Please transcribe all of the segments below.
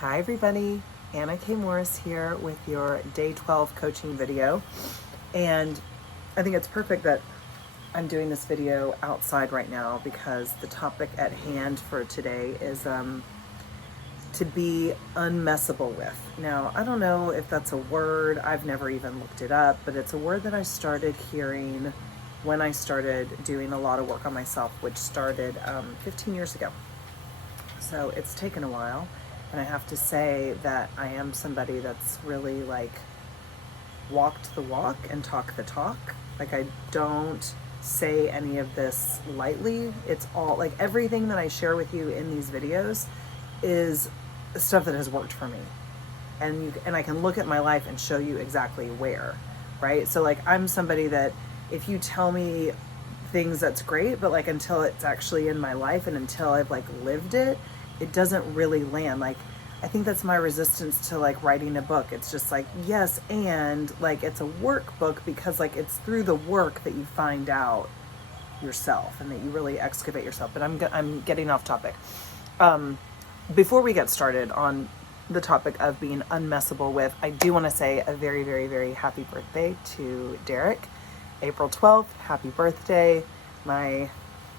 Hi everybody, Anna K. Morris here with your day 12 coaching video. And I think it's perfect that I'm doing this video outside right now because the topic at hand for today is to be unmessable with. Now, I don't know if that's a word, I've never even looked it up, but it's a word that I started hearing when I started doing a lot of work on myself, which started 15 years ago. So it's taken a while. And I have to say that I am somebody that's really walked the walk and talked the talk. I don't say any of this lightly. It's all everything that I share with you in these videos is stuff that has worked for me. And I can look at my life and show you exactly where, right? So I'm somebody that if you tell me things, that's great, but until it's actually in my life and until I've lived it, it doesn't really land. I think that's my resistance to writing a book. It's just yes, and it's a workbook because it's through the work that you find out yourself and that you really excavate yourself. But I'm getting off topic. Before we get started on the topic of being unmessable with, I do want to say a very, very, very happy birthday to Derek. April 12th, happy birthday, my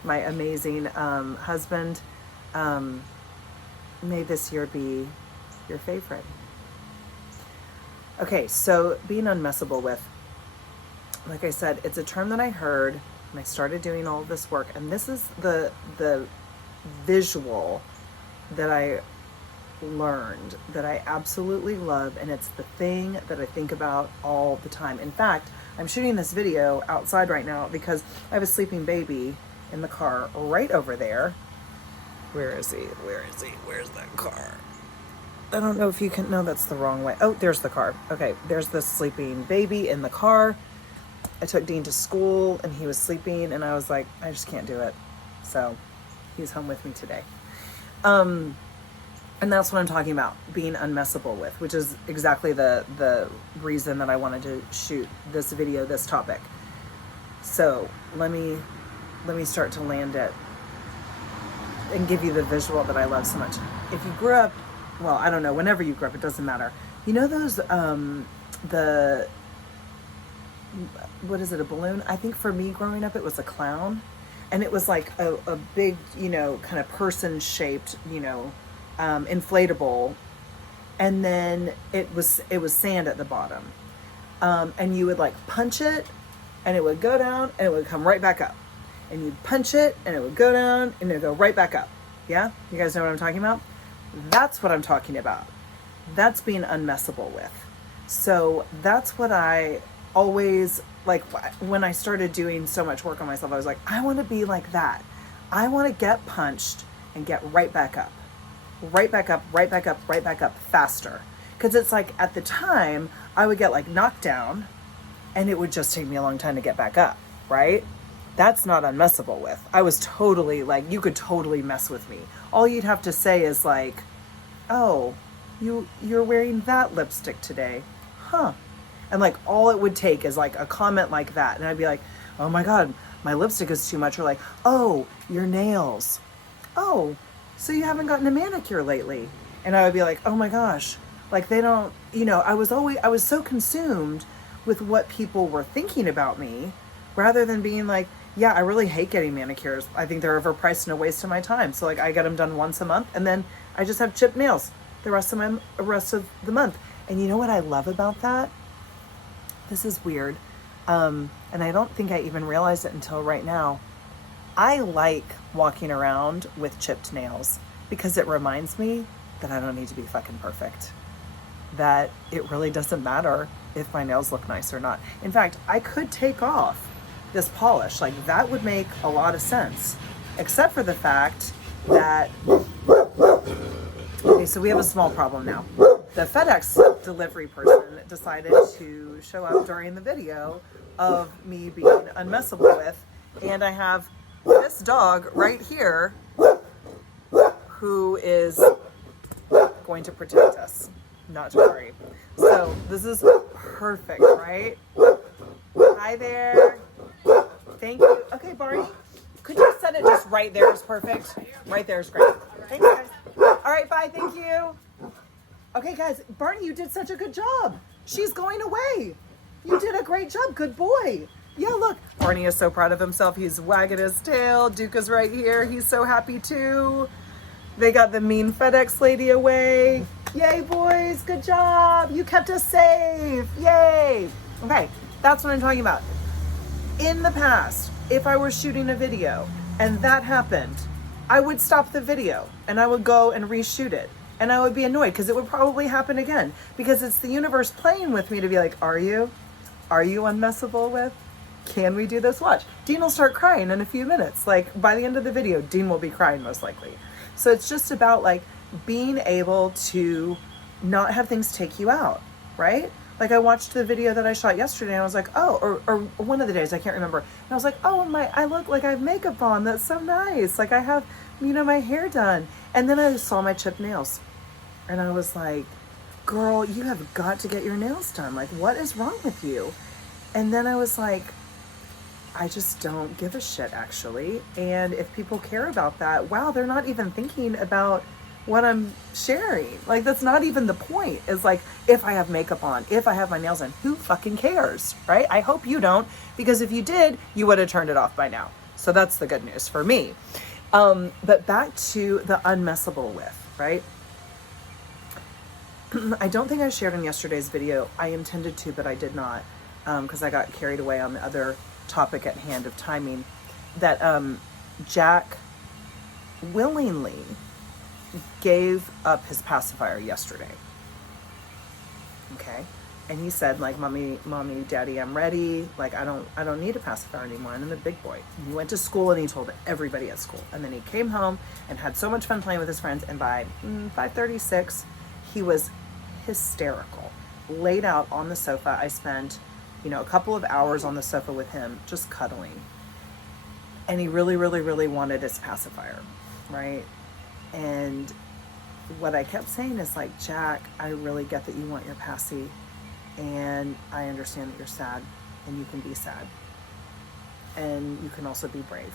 amazing husband. May this year be your favorite. Okay, so being unmessable with, like I said, it's a term that I heard when I started doing all of this work, and this is the visual that I learned that I absolutely love, and it's the thing that I think about all the time. In fact, I'm shooting this video outside right now because I have a sleeping baby in the car right over there. Where is he? Where's that car? I don't know if you can... No, that's the wrong way. Oh, there's the car. Okay, there's the sleeping baby in the car. I took Dean to school and he was sleeping and I was like, I just can't do it. So he's home with me today. And that's what I'm talking about, being unmessable with, which is exactly the reason that I wanted to shoot this video, this topic. So let me start to land it and give you the visual that I love so much. If you grew up, well, I don't know, whenever you grew up, it doesn't matter. You know those, what is it, a balloon? I think for me growing up, it was a clown. And it was a big, kind of person-shaped, inflatable. And then it was sand at the bottom. And you would punch it, and it would go down, and it would come right back up. And you'd punch it and it would go down and it would go right back up. Yeah? You guys know what I'm talking about? That's what I'm talking about. That's being unmessable with. So that's what I always, when I started doing so much work on myself, I was like, I want to be like that. I want to get punched and get right back up. Right back up, right back up, right back up faster. Because it's at the time, I would get knocked down and it would just take me a long time to get back up, right? That's not unmessable with. I was totally you could totally mess with me. All you'd have to say is oh, you're wearing that lipstick today, huh? And all it would take is a comment like that. And I'd be like, oh my God, my lipstick is too much. Or oh, your nails. Oh, so you haven't gotten a manicure lately. And I would be like, oh my gosh, they don't, I was so consumed with what people were thinking about me rather than being yeah, I really hate getting manicures. I think they're overpriced and a waste of my time. So I get them done once a month and then I just have chipped nails the rest of the month. And you know what I love about that? This is weird. And I don't think I even realized it until right now. I like walking around with chipped nails because it reminds me that I don't need to be fucking perfect. That it really doesn't matter if my nails look nice or not. In fact, I could take off this polish, that would make a lot of sense, except for the fact that, okay, so we have a small problem now. The FedEx delivery person decided to show up during the video of me being unmessable with, and I have this dog right here who is going to protect us, not to worry. So this is perfect, right? Hi there. Thank you. Okay, Barney, could you set it just right there is perfect? Right there is great. Thanks, guys. All right, bye. Thank you. Okay, guys, Barney, you did such a good job. She's going away. You did a great job. Good boy. Yeah, look. Barney is so proud of himself. He's wagging his tail. Duke is right here. He's so happy too. They got the mean FedEx lady away. Yay, boys. Good job. You kept us safe. Yay. Okay, that's what I'm talking about. In the past, if I were shooting a video and that happened, I would stop the video and I would go and reshoot it. And I would be annoyed because it would probably happen again, because it's the universe playing with me to be like, are you unmessable with? Can we do this? Watch. Dean will start crying in a few minutes. Like by the end of the video, Dean will be crying most likely. So it's just about like being able to not have things take you out, right? Like I watched the video that I shot yesterday and I was like, oh, or one of the days, I can't remember. And I was like, oh, I look like I have makeup on. That's so nice. Like I have, my hair done. And then I saw my chipped nails. And I was like, girl, you have got to get your nails done. Like, what is wrong with you? And then I was like, I just don't give a shit, actually. And if people care about that, wow, they're not even thinking about what I'm sharing. Like, that's not even the point. It's like, if I have makeup on, if I have my nails on, who fucking cares, right? I hope you don't, because if you did, you would have turned it off by now. So that's the good news for me. But back to the unmessable with, right? I don't think I shared in yesterday's video. I intended to, but I did not, because I got carried away on the other topic at hand of timing, that Jack willingly gave up his pacifier yesterday. Okay. And he said, like, mommy, daddy, I'm ready. Like, I don't need a pacifier anymore. I'm a big boy. And he went to school and he told everybody at school. And then he came home and had so much fun playing with his friends. And by 5:36, he was hysterical, laid out on the sofa. I spent, a couple of hours on the sofa with him, just cuddling. And he really, really, really wanted his pacifier, right? And what I kept saying is like, Jack, I really get that you want your passy, and I understand that you're sad, and you can be sad. And you can also be brave.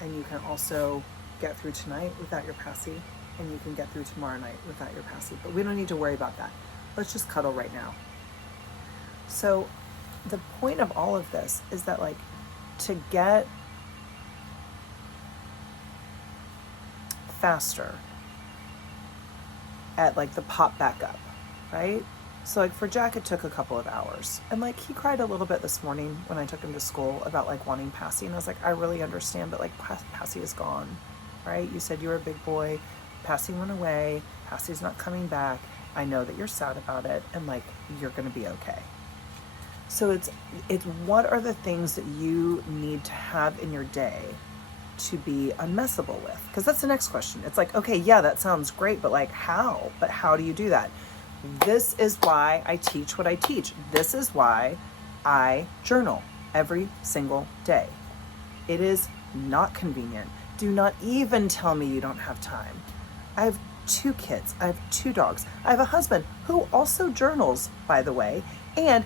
And you can also get through tonight without your passy, and you can get through tomorrow night without your passy. But we don't need to worry about that. Let's just cuddle right now. So the point of all of this is that, like, to get faster at like the pop back up, right? So like for Jack, it took a couple of hours, and like he cried a little bit this morning when I took him to school about like wanting passy, and I was like, I really understand, but like passy is gone, right? You said you were a big boy, passy went away, passy's not coming back. I know that you're sad about it, and like you're gonna be okay. So it's what are the things that you need to have in your day to be unmessable with? Because that's the next question. It's like, okay, yeah, that sounds great, but like how? But how do you do that? This is why I teach what I teach. This is why I journal every single day. It is not convenient. Do not even tell me you don't have time. I have 2 kids. I have 2 dogs. I have a husband who also journals, by the way, and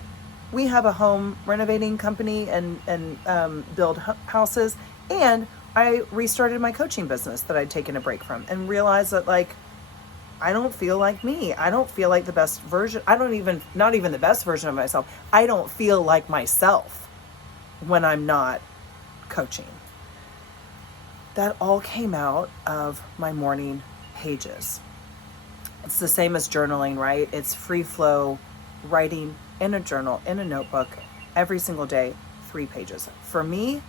we have a home renovating company and build houses, and I restarted my coaching business that I'd taken a break from, and realized that like I don't feel like me. I don't feel like the best version. Not even the best version of myself. I don't feel like myself when I'm not coaching. That all came out of my morning pages. It's the same as journaling, right? It's free flow writing in a journal, in a notebook, every single day, 3 pages. For me,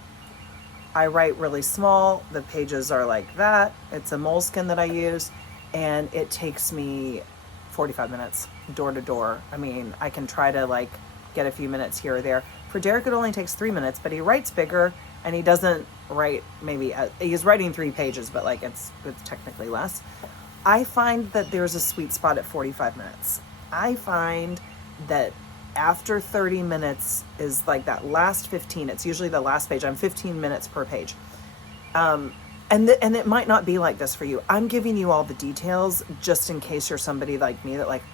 I write really small. The pages are like that. It's a moleskin that I use, and it takes me 45 minutes door to door. I mean, I can try to like get a few minutes here or there. For Derek, it only takes 3 minutes, but he writes bigger, and he doesn't write he's writing 3 pages, but like it's technically less. I find that there's a sweet spot at 45 minutes. I find that after 30 minutes is like that last 15. It's usually the last page. I'm 15 minutes per page. And it might not be like this for you. I'm giving you all the details just in case you're somebody like me that like,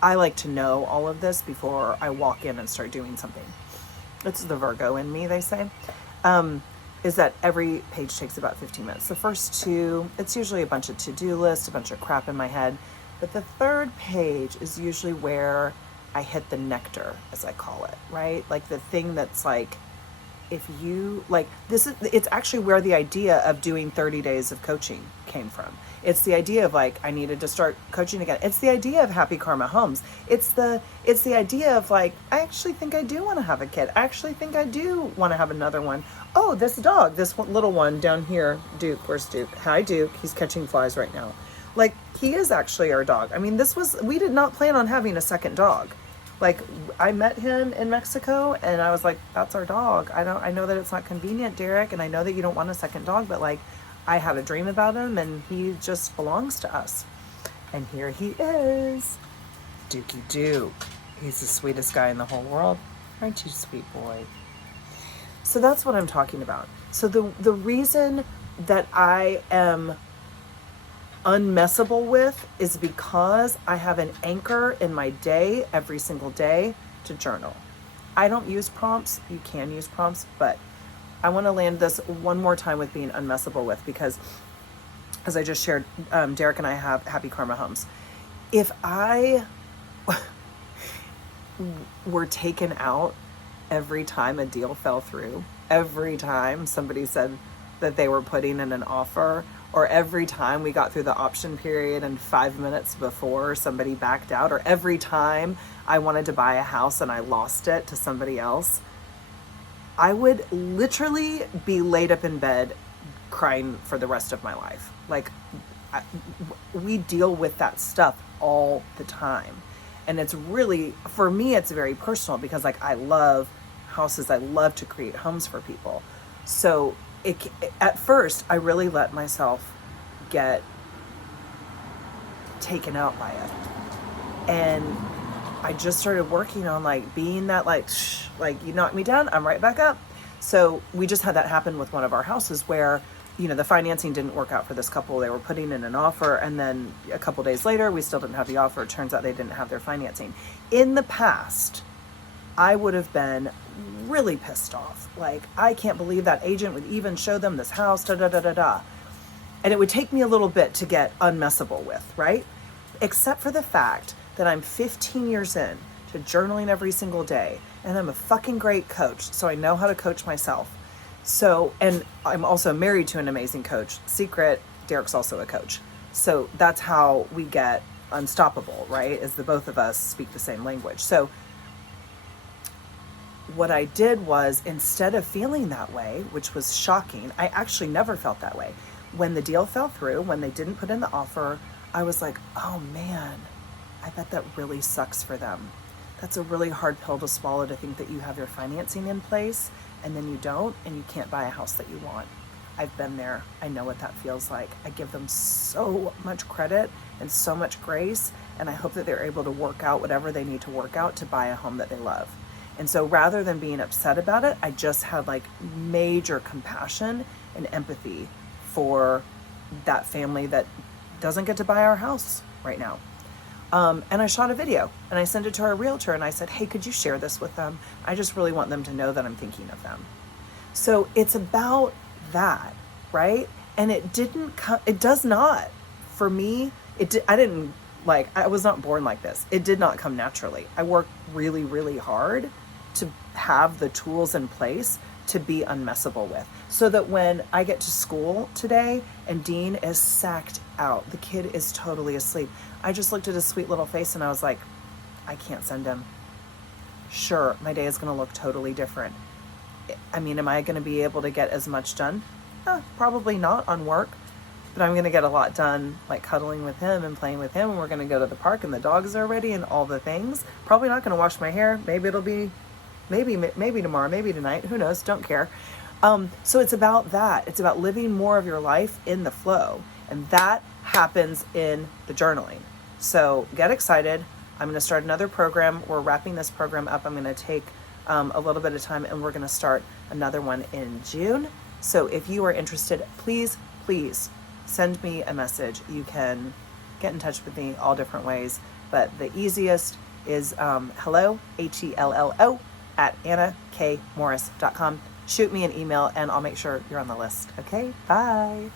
I like to know all of this before I walk in and start doing something. It's the Virgo in me, they say, is that every page takes about 15 minutes. The first 2, it's usually a bunch of to-do lists, a bunch of crap in my head. But the third page is usually where I hit the nectar, as I call it, right? Like the thing that's like, if you like this is it's actually where the idea of doing 30 days of coaching came from. It's the idea of like, I needed to start coaching again. It's the idea of Happy Karma Homes. It's the idea of like, I actually think I do want to have a kid. I actually think I do want to have another one. Oh, this dog, this one, little one down here, Duke. Where's Duke? Hi, Duke. He's catching flies right now. Like, he is actually our dog. I mean, we did not plan on having a second dog. Like, I met him in Mexico and I was like, that's our dog. I know that it's not convenient, Derek, and I know that you don't want a second dog, but like, I had a dream about him and he just belongs to us. And here he is, Dookie Duke. He's the sweetest guy in the whole world. Aren't you, sweet boy? So that's what I'm talking about. So the reason that I am unmessable with is because I have an anchor in my day every single day to journal. I don't use prompts. You can use prompts, but I want to land this one more time with being unmessable with, because as I just shared, Derek and I have Happy Karma Homes. If I were taken out every time a deal fell through, every time somebody said that they were putting in an offer, or every time we got through the option period and 5 minutes before somebody backed out, or every time I wanted to buy a house and I lost it to somebody else, I would literally be laid up in bed crying for the rest of my life. Like, we deal with that stuff all the time. And it's really, for me, it's very personal because like, I love houses. I love to create homes for people. So at first, I really let myself get taken out by it. And I just started working on like being that like, shh, like you knock me down, I'm right back up. So we just had that happen with one of our houses where, you know, the financing didn't work out for this couple. They were putting in an offer, and then a couple days later, we still didn't have the offer. It turns out they didn't have their financing. In the past, I would have been really pissed off. Like, I can't believe that agent would even show them this house, da da da da da. And it would take me a little bit to get unmessable with, right? Except for the fact that I'm 15 years in to journaling every single day, and I'm a fucking great coach, so I know how to coach myself. So, and I'm also married to an amazing coach. Secret, Derek's also a coach. So that's how we get unstoppable, right? Is the both of us speak the same language. So what I did was, instead of feeling that way, which was shocking, I actually never felt that way. When the deal fell through, when they didn't put in the offer, I was like, oh man, I bet that really sucks for them. That's a really hard pill to swallow, to think that you have your financing in place and then you don't, and you can't buy a house that you want. I've been there. I know what that feels like. I give them so much credit and so much grace, and I hope that they're able to work out whatever they need to work out to buy a home that they love. And so rather than being upset about it, I just had like major compassion and empathy for that family that doesn't get to buy our house right now. And I shot a video and I sent it to our realtor and I said, hey, could you share this with them? I just really want them to know that I'm thinking of them. So it's about that, right? And it does not, for me, I was not born like this. It did not come naturally. I worked really, really hard to have the tools in place to be unmessable with, so that when I get to school today and Dean is sacked out, the kid is totally asleep, I just looked at his sweet little face and I was like, I can't send him. Sure, my day is going to look totally different. I mean, am I going to be able to get as much done? Probably not on work, but I'm going to get a lot done, like cuddling with him and playing with him, and we're going to go to the park and the dogs are ready and all the things. Probably not going to wash my hair. Maybe it'll be maybe tomorrow, maybe tonight, who knows, don't care. So it's about that. It's about living more of your life in the flow. And that happens in the journaling. So get excited. I'm going to start another program. We're wrapping this program up. I'm going to take a little bit of time, and we're going to start another one in June. So if you are interested, please send me a message. You can get in touch with me all different ways, but the easiest is hello, HELLO, @AnnaKMorris.com. Shoot me an email and I'll make sure you're on the list. Okay, bye.